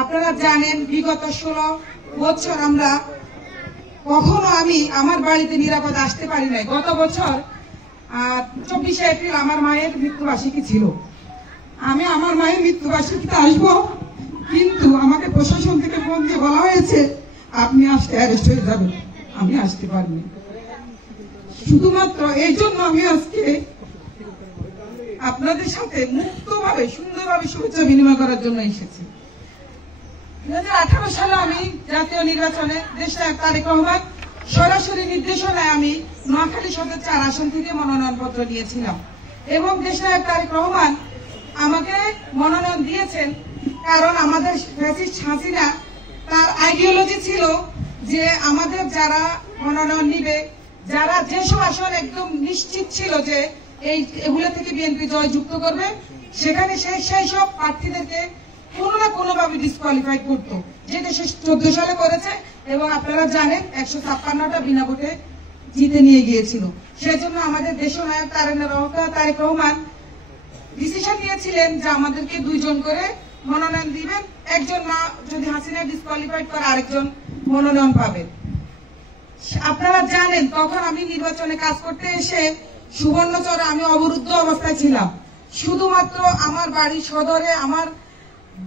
আপনারা জানেন বিগত 16 বছর আমরা কখনো আমি আমার বাড়িতে নিরাপদ আসতে পারি নাই। গত বছর 24শে এপ্রিল আমার মায়ের মৃত্যুবার্ষিকী ছিল। আমি আমার মায়ের মৃত্যুবার্ষিকীতে আসবো, কিন্তু আমাকে প্রশাসন থেকে ফোন দিয়ে বলা হয়েছে আপনি আসতে অ্যারেস্ট হয়ে যাবেন। আমি আসতে পারিনি। শুধুমাত্র এই জন্য আমি আজকে আপনাদের সাথে মুক্তভাবে সুন্দরভাবে শুভেচ্ছা বিনিময় করার জন্য এসেছি। 2018 সালে আমি জাতীয় নির্বাচনে দেশনায়ক তারেক রহমান সরাসরি নির্দেশনায় আমি নোয়াখালী সদর 4 আসন থেকে মনোনয়নপত্র নিয়েছিলাম এবং দেশনায়ক তারেক রহমান আমাকে মনোনয়ন দিয়েছেন কারণ আমাদের ফ্যাসিস্ট হাসিনা তার আইডিওলজি ছিল যে আমাদের যারা মনোনয়ন নিবে, যারা যেসব আসন একদম নিশ্চিত ছিল যে এগুলো থেকে বিএনপি জয়যুক্ত করবে, সেখানে সেই সব প্রার্থীদেরকে কোনো না কোনোভাবে ডিসকোয়ালিফাই করতো, যেটা সে 14 সালে করেছে এবং আপনারা জানেন 156টা বিনা ভোটে জিতে নিয়ে গিয়েছিল। সেজন্য আমাদের দেশনায়ক তারেক রহমান ডিসিশন নিয়েছিলেন যে আমাদেরকে 2 জন করে মনোনয়ন দিবেন, একজন না যদি হাসিনা ডিসকোয়ালিফাইড করে আরেকজন মনোনয়ন পাবেন। আপনারা জানেন তখন আমি নির্বাচনে কাজ করতে এসে সুবর্ণচরে আমি অবরুদ্ধ অবস্থায় ছিলাম। শুধুমাত্র আমার বাড়ি সদরে আমার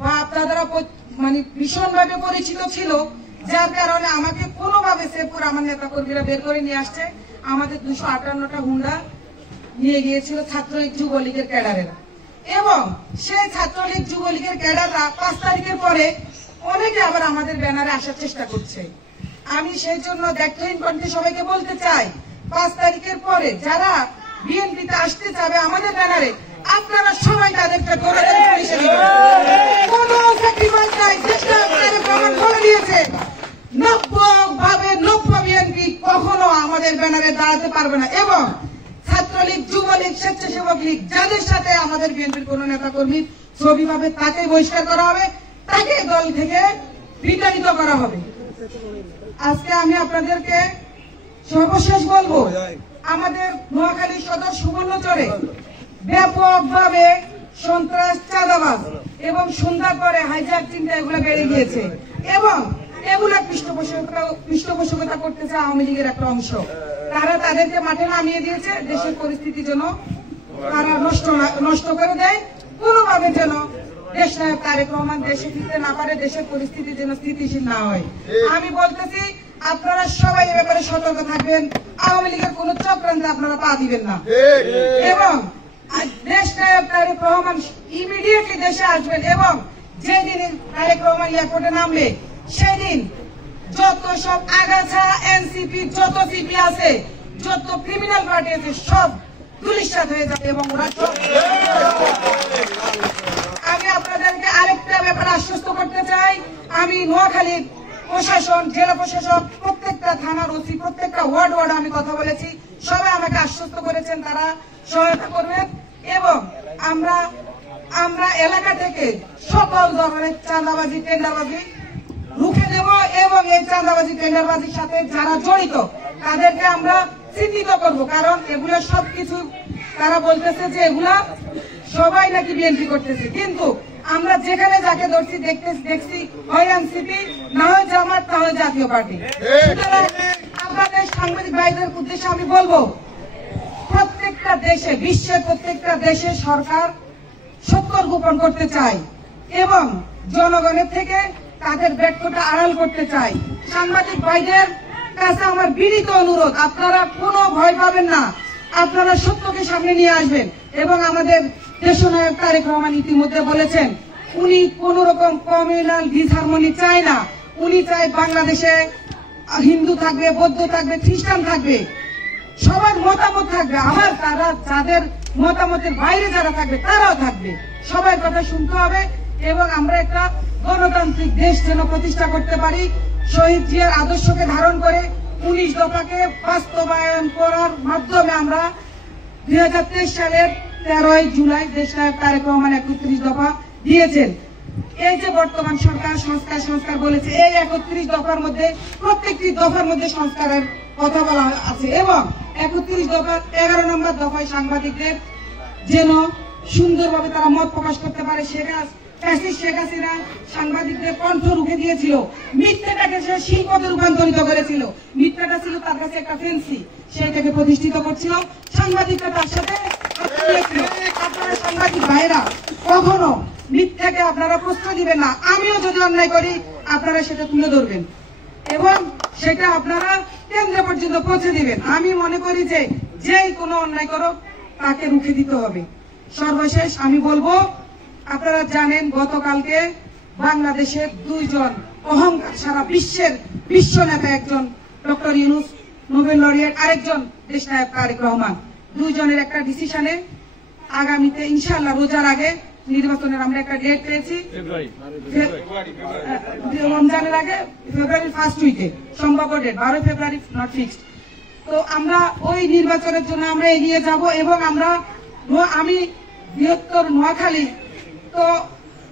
বাপ দাদারা মানে ভীষণভাবে পরিচিত ছিল, যার কারণে আমাকে কোনোভাবে সেপুর আমার নেতা কর্মীরা বের করে নিয়ে আসছে। আমাদের 258টা হুন্ডা নিয়ে গিয়েছিল ছাত্রলীগ যুবলীগের ক্যাডারেরা এবং সেই ছাত্রলীগ যুবলীগের ক্যাডাররা 5 তারিখের পরে অনেকে আবার আমাদের ব্যানারে আসার চেষ্টা করছে। আমি সেই জন্য দায়িত্বহীন কণ্ঠে সবাইকে বলতে চাই, 5 তারিখের পরে যারা বিএনপিতে আসতে চাবে আমাদের ব্যানারে, আপনারা সবাই তাদেরকে ধরে কোনো স্যাক্রিফাইস নাই। প্রমাণ করে দিয়েছে নব্য বিএনপি কখনো আমাদের ব্যানারে দাঁড়াতে পারবে না এবং ছাত্রলীগ যুবলীগ স্বেচ্ছাসেবক লীগ যাদের সাথে আমাদের বিএনপির কোন নেতা কর্মীর ছবি পাবে তাকে বহিষ্কার করা হবে, তাকে দল থেকে বিতাড়িত করা হবে। আজকে আমি আপনাদেরকে সর্বশেষ বলবো, আমাদের নোয়াখালী সদর সুবর্ণচরে ব্যাপকভাবে সন্ত্রাস, চাঁদাবাজ এবং সন্ধ্যার পরে হাইজ্যাক চিন্তা এগুলো বেড়ে গিয়েছে এবং এগুলা পৃষ্ঠপোষকতা করতেছে আওয়ামী লীগের একটা অংশ। তারা তাদেরকে মাঠে নামিয়ে দিয়েছে দেশের পরিস্থিতি যেন তারা নষ্ট করে দেয়, কোনোভাবে যেন দেশনায়ক তারেক রহমান দেশে ফিরতে না পারে, দেশের পরিস্থিতি যেন স্থিতিশীল না হয়। আমি বলতেছি আপনারা সবাই এ ব্যাপারে সতর্ক থাকবেন, আওয়ামী লীগের কোন চক্রান্তে আপনারা পা দিবেন না এবং দেশনায়ক তারেক রহমান ইমিডিয়েটলি দেশে আসবেন এবং যেদিন তারেক রহমান এয়ারপোর্টে নামবে সেদিন যত সব আগাছা এনসিপি যত সিপি আছে, যত ক্রিমিনাল পার্টি আছে, সব ধূলিসাৎ হয়ে যাবে এবং ওরা সব। আমি আপনাদেরকে আরেকটা ব্যাপারে আশ্বস্ত করতে চাই, আমি নোয়াখালীর প্রশাসন, জেলা প্রশাসক, প্রত্যেকটা থানার ওসি, প্রত্যেকটা ওয়ার্ড আমি কথা বলেছি, সবাই আমাকে আশ্বস্ত করেছেন তারা সহায়তা করবেন এবং আমরা এলাকা থেকে সকল ধরনের চাঁদাবাজি টেন্ডারবাজি রুখে দেব এবং এই চাঁদাবাজি টেন্ডারবাজির সাথে যারা জড়িত তাদেরকে আমরা চিহ্নিত করব, কারণ এগুলা সবকিছু তারা বলতেছে যে এগুলা সবাই নাকি বিএনপি করতেছে, কিন্তু আমরা যেখানে যাকে ধরছি দেখছি হয় এনসিপি, না হয় জামাত, না হয় জাতীয় পার্টি। আপনাদের সাংবাদিক ভাইদের উদ্দেশ্যে আমি বলবো, প্রত্যেকটা দেশে, বিশ্বের প্রত্যেকটা দেশে সরকার সত্য গোপন করতে চায় এবং জনগণের থেকে তাদের ব্যর্থতা আড়াল করতে চায়। সাংবাদিক ভাইদের কাছে আমার বিনীত অনুরোধ, আপনারা কোনো ভয় পাবেন না, আপনারা সত্যকে সামনে নিয়ে আসবেন এবং আমাদের দেশনায়ক তারেক রহমান ইতিমধ্যে বলেছেন উনি কোন রকম কমিউনাল ডিসহারমনি চায় না, উনি চায় বাংলাদেশে হিন্দু থাকবে, বৌদ্ধ থাকবে, খ্রিস্টান থাকবে, সবার মতামত থাকবে, আবার তারা যাদের মতামতের বাইরে যারা থাকবে তারাও থাকবে, সবাই কথা শুনতে হবে এবং আমরা একটা গণতান্ত্রিক দেশ যেন প্রতিষ্ঠা করতে পারি, শহীদ জিয়ার আদর্শকে ধারণ করে 19 দফাকে বাস্তবায়ন করার মাধ্যমে আমরা 2023 সালের 13 জুলাই দেশনায়ক তারেক রহমান 31 দফা দিয়েছেন। এই যে বর্তমান সরকার সংস্কার বলেছে, এই 31 দফার মধ্যে প্রত্যেকটি দফার মধ্যে সংস্কারের কথা বলা আছে এবং 31 দফার 11 নম্বর দফায় সাংবাদিকদের যেন সুন্দরভাবে তারা মত প্রকাশ করতে পারে ফ্যাসিস্ট শেখ হাসিনা সাংবাদিকদের কণ্ঠ রুখে দিয়েছিল, মিথ্যাটাকে সে শিল্পতে রূপান্তরিত করেছিল। মিথ্যাটা ছিল তার কাছে একটা ফেন্সি, সেটাকে প্রতিষ্ঠিত করছিল, সাংবাদিকরা তার সাথে আপনারা সাংবাদিক ভাইরা কখনো মিথ্যাকে আপনারা প্রশ্রয় দিবেন না। আমিও যদি অন্যায় করি আপনারা সেটা তুলে ধরবেন এবং সেটা আপনারা কেন্দ্র পর্যন্ত পৌঁছে দিবেন। আমি মনে করি যে যেই কোনো অন্যায় করো তাকে রুখে দিতে হবে। সর্বশেষ আমি বলবো, আপনারা জানেন গতকালকে বাংলাদেশের দুইজন অহংকার সারা বিশ্ব নেতা, একজন ডক্টর ইউনূস নোবেল লরিয়েট, আরেকজন দেশনায়ক তারেক রহমান, দুইজনের একটা ডিসিশনে আগামীতে ইনশাআল্লাহ রোজার আগে নির্বাচনের আমরা একটা ডেট পেয়েছি, রমজানের আগে ফেব্রুয়ারির ফার্স্ট উইকে সম্ভাব্য ডেট 12 ফেব্রুয়ারি, নট ফিক্সড। তো আমরা ওই নির্বাচনের জন্য আমরা এগিয়ে যাব এবং আমি বৃহত্তর নোয়াখালী তো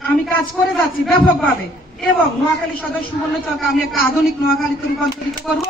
আমি কাজ করে যাচ্ছি ব্যাপকভাবে এবং নোয়াখালী সদর সুবর্ণচরকে আমি একটা আধুনিক নোয়াখালীতে রূপান্তরিত করবো।